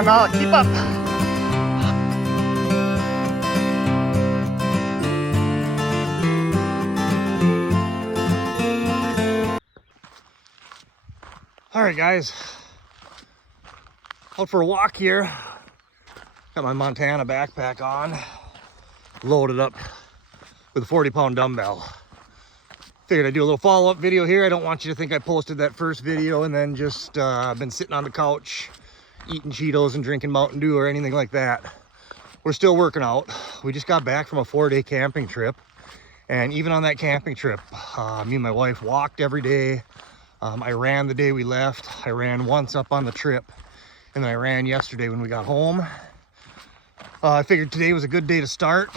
on now, keep up. All right, guys, out for a walk here. Got my Montana backpack on, loaded up with a 40-pound dumbbell. Figured I'd do a little follow-up video here. I don't want you to think I posted that first video and then just been sitting on the couch eating Cheetos and drinking Mountain Dew or anything like that. We're still working out. We just got back from a 4-day camping trip, and even on that camping trip, me and my wife walked every day. I ran the day we left. I ran once up on the trip, and then I ran yesterday when we got home. I figured today was a good day to start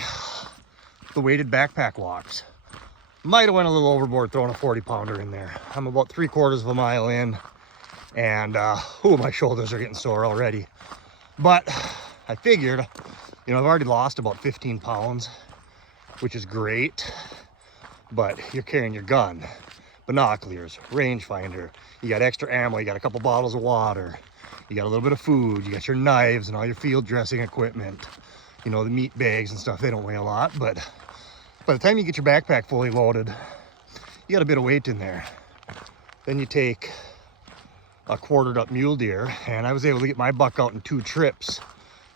the weighted backpack walks. Might have went a little overboard throwing a 40-pounder in there. I'm about 3/4 of a mile in, and my shoulders are getting sore already. But I figured, I've already lost about 15 pounds, which is great, but you're carrying your gun, binoculars, rangefinder, you got extra ammo, you got a couple bottles of water, you got a little bit of food, you got your knives and all your field dressing equipment, the meat bags and stuff. They don't weigh a lot, but by the time you get your backpack fully loaded, you got a bit of weight in there. Then you take a quartered up mule deer, and I was able to get my buck out in 2 trips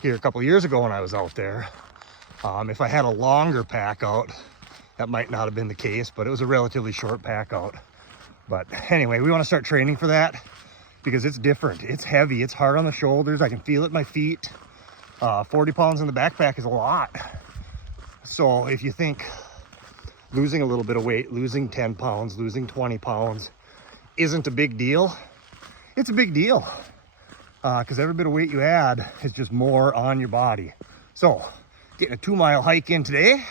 here a couple years ago when I was out there. If I had a longer pack out, that might not have been the case, but it was a relatively short pack out. But anyway, we want to start training for that because it's different. It's heavy, it's hard on the shoulders. I can feel it in my feet. 40 pounds in the backpack is a lot. So if you think losing a little bit of weight, losing 10 pounds, losing 20 pounds isn't a big deal, it's a big deal. Because every bit of weight you add is just more on your body. So getting a 2-mile hike in today.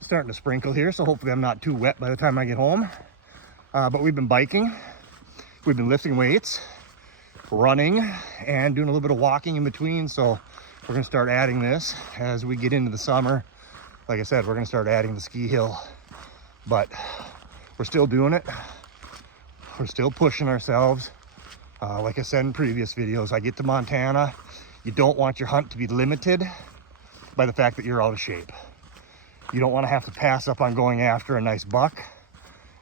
Starting to sprinkle here, so hopefully I'm not too wet by the time I get home. But we've been biking, we've been lifting weights, running, and doing a little bit of walking in between. So we're gonna start adding this as we get into the summer. Like I said, we're gonna start adding the ski hill, but we're still doing it. We're still pushing ourselves. Like I said in previous videos, I get to Montana, you don't want your hunt to be limited by the fact that you're out of shape. You don't want to have to pass up on going after a nice buck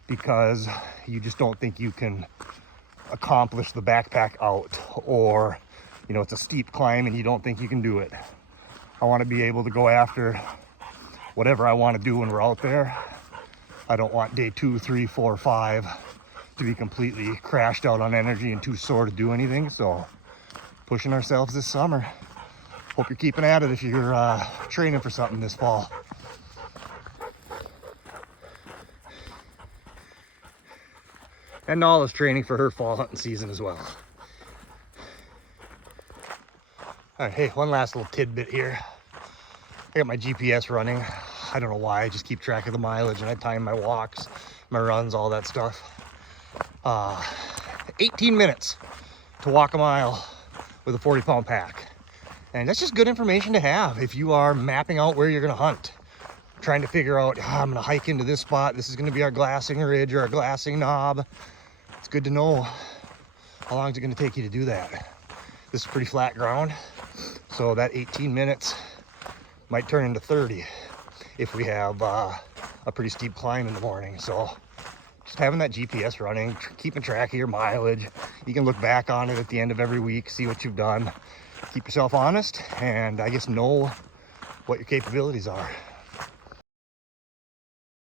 because you just don't think you can accomplish the backpack out, or it's a steep climb and you don't think you can do it. I want to be able to go after whatever I want to do when we're out there. I don't want day 2, 3, 4, 5 to be completely crashed out on energy and too sore to do anything. So pushing ourselves this summer. Hope you're keeping at it if you're training for something this fall. And Nala's training for her fall hunting season as well. All right, hey, one last little tidbit here. I got my GPS running. I don't know why, I just keep track of the mileage and I time my walks, my runs, all that stuff. 18 minutes to walk a mile with a 40-pound pack. And that's just good information to have if you are mapping out where you're gonna hunt. Trying to figure out, I'm gonna hike into this spot, this is gonna be our glassing ridge or our glassing knob. It's good to know how long is it gonna take you to do that. This is pretty flat ground, so that 18 minutes might turn into 30 if we have a pretty steep climb in the morning. So just having that GPS running, keeping track of your mileage. You can look back on it at the end of every week, see what you've done. Keep yourself honest, and I guess know what your capabilities are.